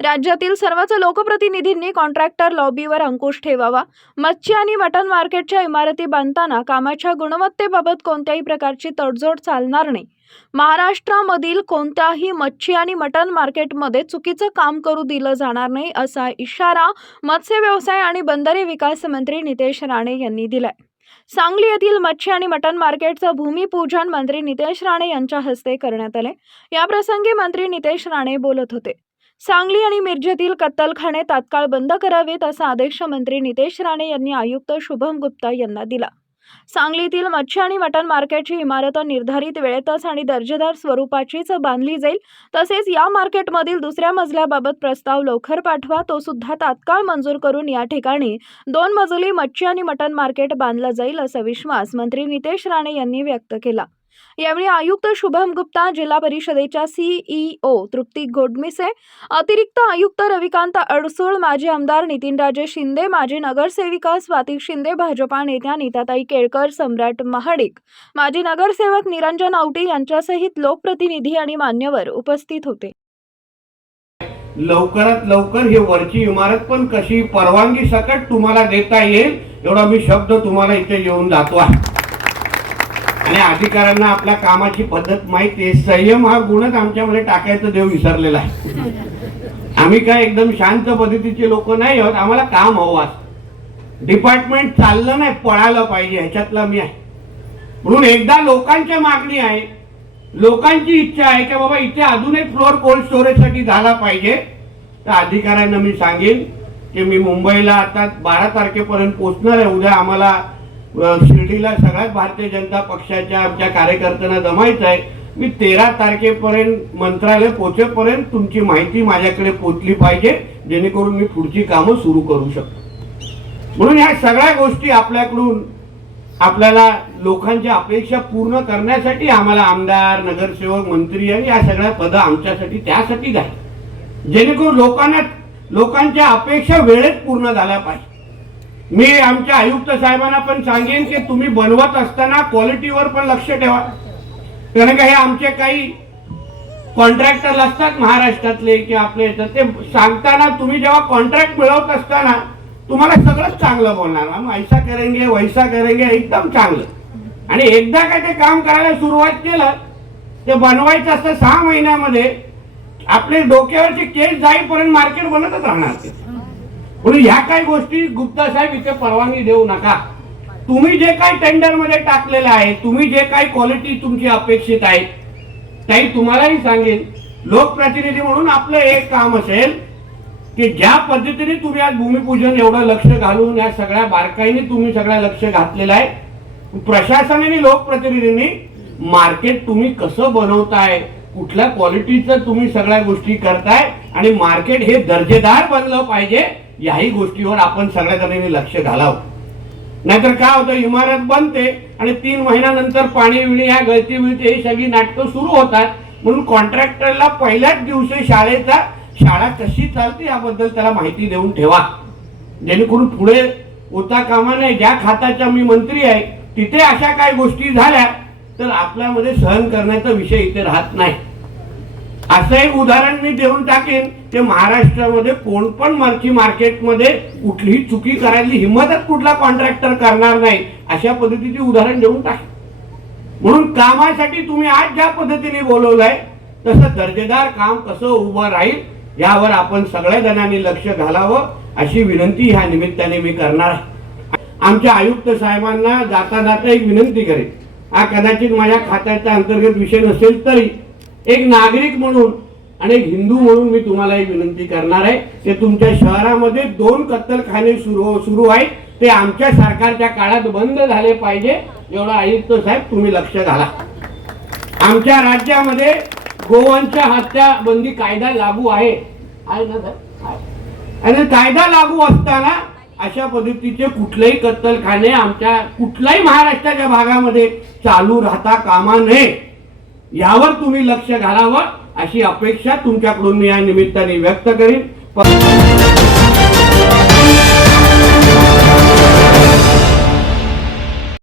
राज्यातील सर्वच लोकप्रतिनिधींनी कॉन्ट्रॅक्टर लॉबीवर अंकुश ठेवावा. मच्छी आणि मटण मार्केटच्या इमारती बांधताना कामाच्या गुणवत्तेबाबत कोणत्याही प्रकारची तडजोड चालणार नाही. महाराष्ट्रामधील कोणत्याही मच्छी आणि मटण मार्केटमध्ये चुकीचं काम करू दिलं जाणार नाही असा इशारा मत्स्य व्यवसाय आणि बंदरे विकास मंत्री नितेश राणे यांनी दिलाय. सांगली येथील मच्छी आणि मटण मार्केटचं भूमिपूजन मंत्री नितेश राणे यांच्या हस्ते करण्यात आले. याप्रसंगी मंत्री नितेश राणे बोलत होते. सांगली आणि मिरजेतील कत्तलखाने तात्काळ बंद करावेत असा आदेश मंत्री नितेश राणे यांनी आयुक्त शुभम गुप्ता यांना दिला. सांगलीतील मच्छी आणि मटण मार्केटची इमारत निर्धारित वेळेतच आणि दर्जेदार स्वरूपाचीच बांधली जाईल. तसेच या मार्केटमधील दुसऱ्या मजल्याबाबत प्रस्ताव लवकर पाठवा तो सुद्धा तात्काळ मंजूर करून या ठिकाणी दोन मजली मच्छी आणि मटण मार्केट बांधलं जाईल असा विश्वास मंत्री नितेश राणे यांनी व्यक्त केला. यावेळी आयुक्त शुभम गुप्ता जिल्हा परिषदेच्या सीईओ तृप्ती गोडमिसे अतिरिक्त आयुक्त रविकांत अडसूळ माजी आमदार नितीनराजे शिंदे माजी नगरसेविका स्वाती शिंदे भाजपा नेत्या नीताताई केळकर सम्राट महाडिक माजी नगरसेवक निरंजन आवटे यांच्यासहित लोकप्रतिनिधी आणि मान्यवर उपस्थित होते. लवकरात लवकर ही वरची इमारत पण कशी परवानगी सकट तुम्हाला देता येईल एवढा मी शब्द तुम्हाला इथे येऊन जातो आहे आणि अधिकाऱ्यांना आपल्या कामाची पद्धत माहिती आहे. संयम हा गुणच आमच्यामध्ये टाकायचं देव विसरलेला आहे. आम्ही काय एकदम शांत पद्धतीचे लोक नाही आहोत. आम्हाला काम हवं असतं. डिपार्टमेंट चाललं नाही पळालं पाहिजे. ह्याच्यातला मी आहे. म्हणून एकदा लोकांच्या मागणी आहे लोकांची इच्छा आहे की बाबा इथे अजून एक फ्लोअर कोल्ड स्टोरेजसाठी झाला पाहिजे. तर अधिकाऱ्यांना मी सांगेन की मी मुंबईला आता बारा तारखेपर्यंत पोहोचणार आहे. उद्या आम्हाला शिर्डीला सगळ्याच भारतीय जनता पक्षाच्या आमच्या कार्यकर्त्यांना जमायचं आहे. मी तेरा तारखेपर्यंत मंत्रालय पोचेपर्यंत तुमची माहिती माझ्याकडे पोचली पाहिजे जेणेकरून मी पुढची कामं सुरू करू शकतो. म्हणून ह्या सगळ्या गोष्टी आपल्याकडून आपल्याला लोकांच्या अपेक्षा पूर्ण करण्यासाठी आम्हाला आमदार नगरसेवक मंत्री आणि या सगळ्या पदं आमच्यासाठी त्यासाठीच आहे जेणेकरून लोकांना लोकांच्या अपेक्षा वेळेत पूर्ण झाल्या पाहिजे. मी आमच्या आयुक्त साहेबांना पण सांगेन की तुम्ही बनवत असताना क्वालिटीवर पण लक्ष ठेवा. कारण का हे आमचे काही कॉन्ट्रॅक्टर असतात महाराष्ट्रातले की आपले ते सांगताना तुम्ही जेव्हा कॉन्ट्रॅक्ट मिळवत असताना तुम्हाला सगळंच चांगलं बोलणार. हम ऐसा करेंगे वैसा करेंगे एकदम चांगलं. आणि एकदा काय ते काम करायला सुरुवात केलं ते बनवायचं असतं सहा महिन्यामध्ये आपले डोक्यावरचे केस जाईपर्यंत मार्केट बनतच राहणार ते. म्हणून ह्या काही गोष्टी गुप्ता साहेब इथे परवानगी देऊ नका. तुम्ही जे काही टेंडरमध्ये टाकलेलं आहे तुम्ही जे काही क्वालिटी तुमची अपेक्षित आहे त्याही तुम्हालाही सांगेन लोकप्रतिनिधी म्हणून आपलं एक काम असेल की ज्या पद्धतीने तुम्ही आज भूमिपूजन एवढं लक्ष घालून या सगळ्या बारकाईने तुम्ही सगळ्या लक्ष घातलेलं आहे प्रशासनाने लोकप्रतिनिधींनी मार्केट तुम्ही कसं बनवताय कुठल्या क्वालिटीचं तुम्ही सगळ्या गोष्टी करताय आणि मार्केट हे दर्जेदार बनलं पाहिजे याही गोष्टीवर आपण सगळ्या जणांनी लक्ष घालावं. नाहीतर काय होतं इमारत बनते आणि तीन महिन्यानंतर पाणी विणी ह्या गळती विळती ही सगळी नाटकं सुरू होतात. म्हणून कॉन्ट्रॅक्टरला पहिल्याच दिवशी शाळेचा शाळा कशी चालते याबद्दल त्याला माहिती देऊन ठेवा. जेणेकरून पुढे होता कामा नये. ज्या खात्याचा मी मंत्री आहे तिथे अशा काही गोष्टी झाल्या तर आपल्यामध्ये सहन करण्याचा विषय इथे राहत नाही. असं एक उदाहरण मी देऊन टाकेन. ते महाराष्ट्रामध्ये कोण पण मर्ची मार्केटमध्ये कुठलीही चुकी करायची हिंमतच कुठला कॉन्ट्रॅक्टर करणार नाही अशा पद्धतीचे उदाहरण देऊन टाकेन. म्हणून कामासाठी तुम्ही आज ज्या पद्धतीने बोलवलंय तसं दर्जेदार काम कसं उभं राहील यावर आपण सगळ्या जणांनी लक्ष घालावं अशी विनंती ह्या निमित्ताने मी करणार आमच्या आयुक्त साहेबांना जाता जाता एक विनंती करेन. हा कदाचित माझ्या खात्याच्या अंतर्गत विषय नसेल तरी एक नागरिक म्हणून आणि एक हिंदू म्हणून मी तुम्हाला एक विनंती करणार आहे. ते तुमच्या शहरामध्ये दोन कत्तलखाने सुरू सुरू आहेत. ते आमच्या सरकारच्या काळात बंद झाले पाहिजे एवढा आयुक्त साहेब तुम्ही लक्ष घाला. आमच्या राज्यामध्ये गोवांच्या हत्या बंदी कायदा लागू आहे. आणि कायदा लागू असताना अशा पद्धतीचे कुठलेही कत्तलखाने आमच्या कुठल्याही महाराष्ट्राच्या भागामध्ये चालू राहता कामा नये. यावर तुम्ही लक्ष घालावं अशी अपेक्षा तुमच्याकडून मी या निमित्ताने व्यक्त करीन. प-